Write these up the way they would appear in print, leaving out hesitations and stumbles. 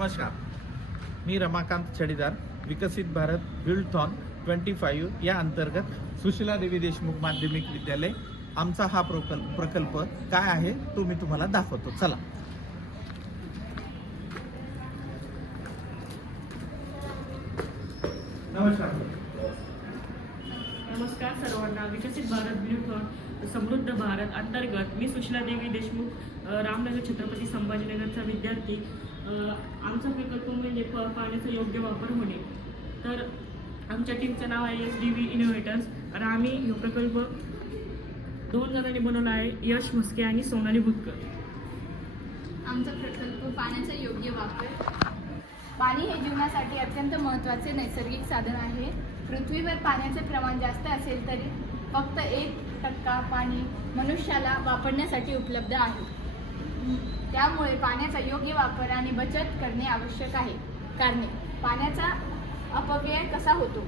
नमस्कार, मी रमाकांत छडीदार. विकसित भारत बिल्डथॉन 25 या अंतर्गत सुशीला देवी देशमुख माध्यमिक विद्यालय आमचा हा प्रकल्प काय आहे तो मी तुम्हाला दाखवतो. चला. नमस्कार सर्वांना. विकसित भारत बिल्डथॉन समृद्ध भारत अंतर्गत मी सुशीला देवी देशमुख रामनगर छत्रपती संभाजीनगरचा विद्यार्थी. आमचा प्रकल्प म्हणजे पाण्याचा योग्य वापर होणे. तर आमच्या टीमचं नाव आहे SDV इनोव्हेटर्स आणि आम्ही हा प्रकल्प 2 जणांनी बनवला आहे, यश म्हस्के आणि सोनाली भुतकर. आमचा प्रकल्प पाण्याचा योग्य वापर. पाणी हे जीवनासाठी अत्यंत महत्त्वाचे नैसर्गिक साधन आहे. पृथ्वीवर पाण्याचे प्रमाण जास्त असेल तरी फक्त 1% पाणी मनुष्याला वापरण्यासाठी उपलब्ध आहे. त्यामुळे पाण्याचा योग्य वापर आणि बचत करणे आवश्यक आहे. कारणे: पाण्याचा अपव्यय कसा होतो?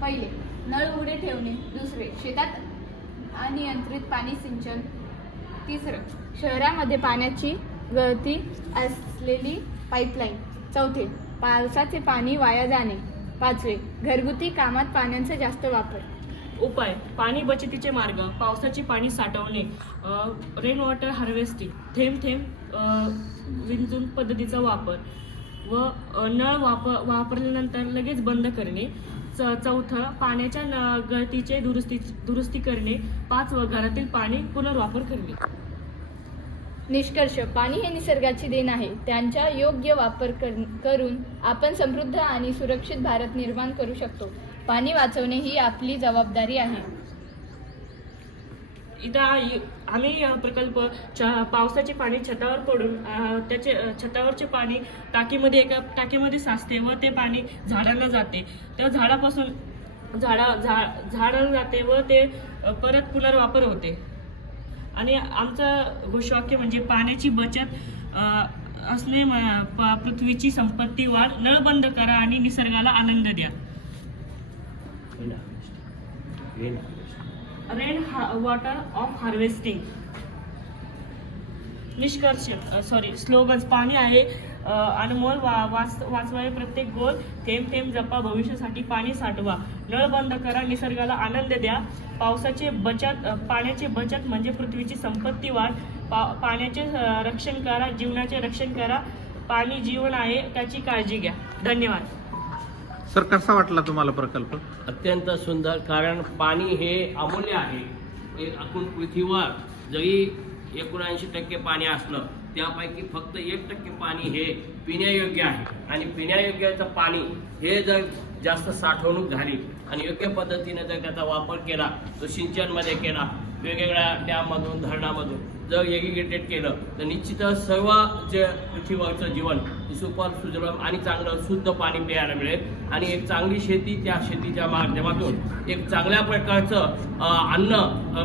पहिले, नळ उघडे ठेवणे. दुसरे, शेतात अनियंत्रित पाणी सिंचन. तिसरं, शहरामध्ये पाण्याची गळती असलेली पाईपलाईन. चौथे, पावसाचे पाणी वाया जाणे. पाचवे, घरगुती कामात पाण्याचा जास्त वापर. उपाय: पाणी बचतीचे मार्ग, पावसाचे पाणी साठवणे, रेन वॉटर हार्वेस्टिंग, थेंब थेंब विंचून पद्धतीचा वापर व नळ वापरल्यानंतर लगेच बंद करणे. चौथं, पाण्याच्या गळतीचे दुरुस्ती करणे. 5 घरातील पाणी पुनर्वापर करणे. निष्कर्ष: पाणी हे निसर्गाची देण आहे. त्यांचा योग्य वापर करून आपण समृद्ध आणि सुरक्षित भारत निर्माण करू शकतो. पाणी वाचवणे ही आपली जबाबदारी आहे. इथं आम्ही प्रकल्प पावसाचे पाणी छतावर पडून त्याचे छतावरचे पाणी एका टाकीमध्ये साचते व ते पाणी झाडांना जाते. त्या झाडापासून झाडांना जाते व ते परत पुनर्वापर होते. आणि आमचं घोषवाक्य म्हणजे पाण्याची बचत असणे, पृथ्वीची संपत्ती वाढ, नळ बंद करा आणि निसर्गाला आनंद द्या. Rain water of harvesting. निष्कर्ष स्लोगन्स: पाणी आहे अनमोल, वाचवावे प्रत्येक गोल, थेंब थेंब जपा, भविष्यासाठी पाणी साठवा, नळ बंद करा, निसर्गाला आनंद द्या. पाण्याची बचत म्हणजे पृथ्वीची संपत्ती वाढ. पाण्याचे रक्षण करा, जीवनाचे रक्षण करा. पाणी जीवन आहे, त्याची काळजी घ्या. धन्यवाद. सर, कसा वाटला तुम्हाला प्रकल्प? अत्यंत सुंदर. कारण पाणी हे अमूल्य आहे. आपण पृथ्वीवर जरी 79% पाणी असलं त्यापैकी फक्त 1% पाणी हे पिण्यायोग्य आहे. आणि पिण्यायोग्याचं पाणी हे जर जास्त साठवणूक झाली आणि योग्य पद्धतीने जर त्याचा वापर केला, तो सिंचनमध्ये केला, वेगवेगळ्या डॅममधून, धरणामधून जर एग्रिगेटेड केलं तर निश्चितच सर्व जे पृथ्वीवरचं जीवन सुफल, सुजलम आणि चांगलं शुद्ध पाणी प्यायला मिळेल. आणि एक चांगली शेती, त्या शेतीच्या माध्यमातून एक चांगल्या प्रकारचं अन्न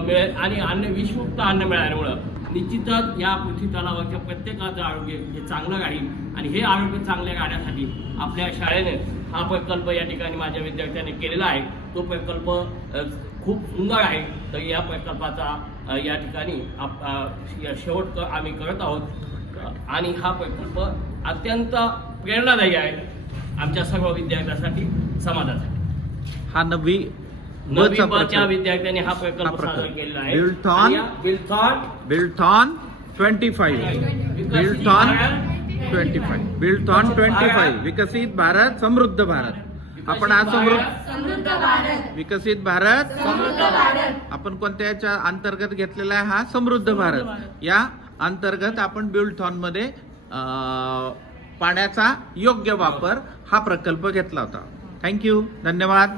मिळेल. आणि विषमुक्त अन्न मिळाल्यामुळं निश्चितच या पृथ्वी तलावाच्या प्रत्येकाचं आरोग्य हे चांगलं राहील. आणि हे आरोग्य चांगले राहण्यासाठी आपल्या शाळेने हा प्रकल्प या ठिकाणी माझ्या विद्यार्थ्यांनी केलेला आहे. तो प्रकल्प खूप सुंदर आहे. तर या प्रकल्पाचा या ठिकाणी शेवट आम्ही करत आहोत. आणि हा प्रकल्प अत्यंत प्रेरणादायी आहे आमच्या सर्व विद्यार्थ्यांसाठी, समाजासाठी. हा नवी च्या विद्यार्थ्यांनी हा प्रकल्प सादर केलेला आहे. बिल्डथॉन 25 विकसित भारत समृद्ध भारत. आपण आज विकसित भारत आपण कोणत्याच्या अंतर्गत घेतलेला आहे? हा समृद्ध भारत या अंतर्गत आपण बिल्डथॉन मध्ये पाण्याचा योग्य वापर हा प्रकल्प घेतला होता. थँक्यू. धन्यवाद.